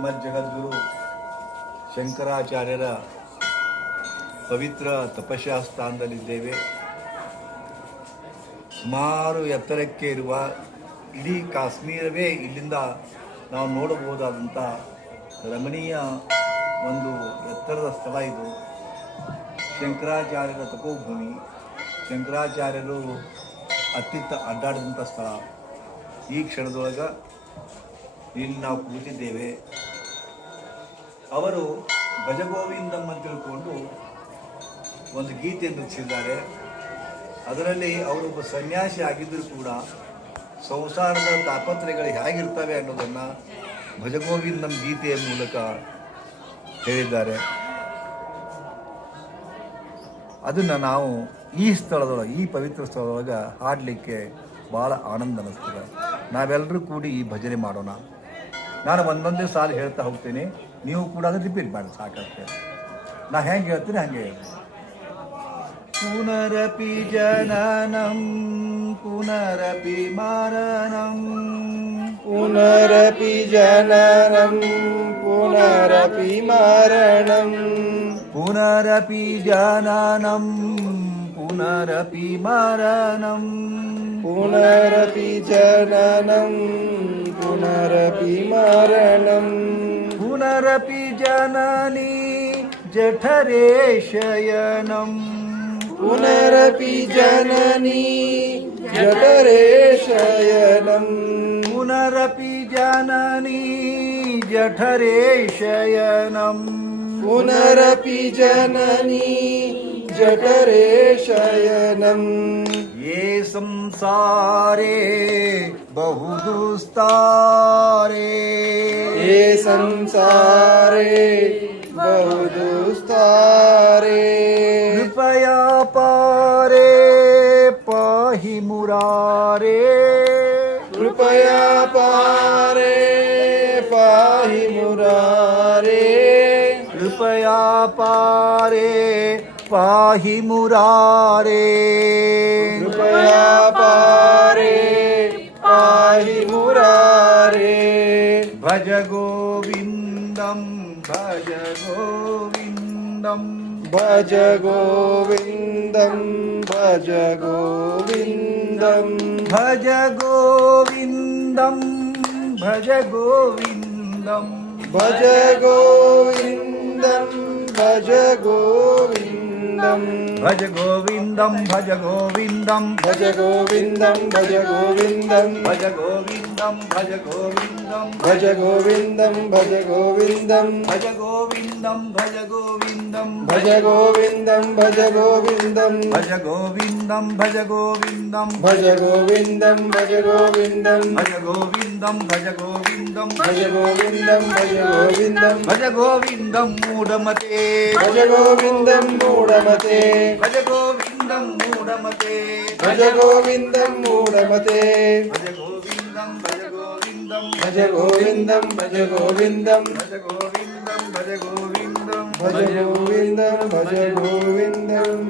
ಶ್ರೀಮಜ್ಜಗದ್ಗುರು ಶಂಕರಾಚಾರ್ಯರ ಪವಿತ್ರ ತಪಸ್ಯಾ ಸ್ಥಾನದಲ್ಲಿದ್ದೇವೆ. ಸುಮಾರು ಎತ್ತರಕ್ಕೆ ಇರುವ ಇಡೀ ಕಾಶ್ಮೀರವೇ ಇಲ್ಲಿಂದ ನಾವು ನೋಡಬಹುದಾದಂಥ ರಮಣೀಯ ಒಂದು ಎತ್ತರದ ಸ್ಥಳ ಇದು. ಶಂಕರಾಚಾರ್ಯರ ತಪೋಭೂಮಿ, ಶಂಕರಾಚಾರ್ಯರು ಅತ್ತಿತ್ತ ಅಡ್ಡಾಡಿದಂಥ ಸ್ಥಳ. ಈ ಕ್ಷಣದೊಳಗೆ ಇಲ್ಲಿ ನಾವು ಕೂತಿದ್ದೇವೆ. ಅವರು ಭಜಗೋವಿಂದಂ ಅಂತ ತಿಳ್ಕೊಂಡು ಒಂದು ಗೀತೆಯನ್ನು ರಚಿಸಿದ್ದಾರೆ. ಅದರಲ್ಲಿ ಅವರೊಬ್ಬ ಸನ್ಯಾಸಿ ಆಗಿದ್ದರೂ ಕೂಡ ಸಂಸಾರದ ತಾಪತ್ರಯಗಳು ಹೇಗಿರ್ತವೆ ಅನ್ನೋದನ್ನು ಭಜಗೋವಿಂದಂ ಗೀತೆಯ ಮೂಲಕ ಹೇಳಿದ್ದಾರೆ. ಅದನ್ನು ನಾವು ಈ ಸ್ಥಳದೊಳಗೆ, ಈ ಪವಿತ್ರ ಸ್ಥಳದೊಳಗೆ ಹಾಡಲಿಕ್ಕೆ ಭಾಳ ಆನಂದ ಅನ್ನಿಸ್ತದೆ. ನಾವೆಲ್ಲರೂ ಕೂಡಿ ಈ ಭಜನೆ ಮಾಡೋಣ. ನಾನು ಒಂದೊಂದೇ ಸಾಲು ಹೇಳ್ತಾ ಹೋಗ್ತೀನಿ, ನೀವು ಕೂಡ ಅದನ್ನು ರಿಪೀಟ್ ಮಾಡಿ ಸಾಕಷ್ಟೇ. ನಾ ಹೆಂಗೆ ಹೇಳ್ತೀನಿ ಹಂಗೆ ಹೇಳಿ. ಪುನರಪಿ ಜನನಂ ಪುನರಪಿ ಮರಣಂ, ಪುನರಪಿ ಜನನಂ ಪುನರಪಿ ಮರಣಂ, ಪುನರಪಿ ಜನನಂ ಪುನರಪಿ ಮರಣಂ, ಪುನರಪಿ ಜನನಂ ಪುನರಪಿ ಮರಣಂ, ಪುನರಪಿ ಜನನಿ ಜಠರೇ ಶಯನಂ, ಪುನರಪಿ ಜನನಿ ಜಠರೇ ಶಯನಂ, ಪುನರಪಿ ಜನನಿ ಜಠರೇ ಶಯನಂ, ಪುನರಪಿ ಜನನಿ ಜಠರೇ ಶಯನಂ, ಯೇ ಸಂಸಾರೇ ಬಹುದುಸ್ತಾರೆ, ಯೇ ಸಂಸಾರೇ ಬಹುದುಸ್ತಾರೆ, ಕೃಪಯಾ ಪಾರೇ ಪಾಹಿ ಮುರಾರೇ, ಕೃಪಯಾ ಪಾರೇ ಪಾಹಿ ಮುರಾರೇ, ಕೃಪಯಾ ಪಾರೇ ಪಾಹಿ ಮುರಾರೇ, ಕೃಪಯಾ ಪಾರೇ ಪಾಹಿ ಮುರಾರೇ, ಭಜ ಗೋವಿಂದಂ ಭಜ ಗೋವಿಂದಂ, ಭಜ ಗೋವಿಂದಂ ಭಜ ಗೋವಿಂದಂ, ಭಜ ಗೋವಿಂದಂ ಭಜ ಗೋವಿಂದಂ, ಭಜ ಗೋವಿಂದಂ ಭಜ ಗೋವಿಂದಂ, ಭಜ ಗೋವಿಂದಂ ಭಜ ಗೋವಿಂದಂ, ಭಜ ಗೋವಿಂದಂ ಭಜ ಗೋವಿಂದಂ, ಭಜ ಗೋವಿಂದಂ ಭಜ ಗೋವಿಂದಂ, ಭಜ ಗೋವಿಂದಂ ಭಜ ಗೋವಿಂದಂ, ಭಜ ಗೋವಿಂದಂ ಭಜ ಗೋವಿಂದಂ, ಭಜ ಗೋವಿಂದಂ ಭಜ ಗೋವಿಂದಂ, ಭಜ ಗೋವಿಂದಂ ಭಜ ಗೋವಿಂದಂ, ಭಜ ಗೋವಿಂದಂ ಭಜ ಗೋವಿಂದಂ, ಭಜ ಗೋವಿಂದಂ ಭಜ ಗೋವಿಂದಂ, ಭಜ ಗೋವಿಂದಂ ಭಜ ಗೋವಿಂದಂ, ಭಜ ಗೋವಿಂದಂ ಮೂಢಮತೆ, ಭಜ ಗೋವಿಂದಂ ಮೂಢಮತೆ, ಭಜ ಗೋವಿಂದಂ ಮೂಢಮತೆ, ಭಜ ಗೋವಿಂದಂ ಮೂಢಮತೆ, ಭಜ ಗೋವಿಂದಂ ಭಜ ಗೋವಿಂದಂ, ಭಜ ಗೋವಿಂದಂ ಭಜ ಗೋವಿಂದಂ, ಭಜ ಗೋವಿಂದಂ ಭಜ ಗೋವಿಂದಂ, ಭಜ ಗೋವಿಂದಂ ಭಜ ಗೋವಿಂದಂ.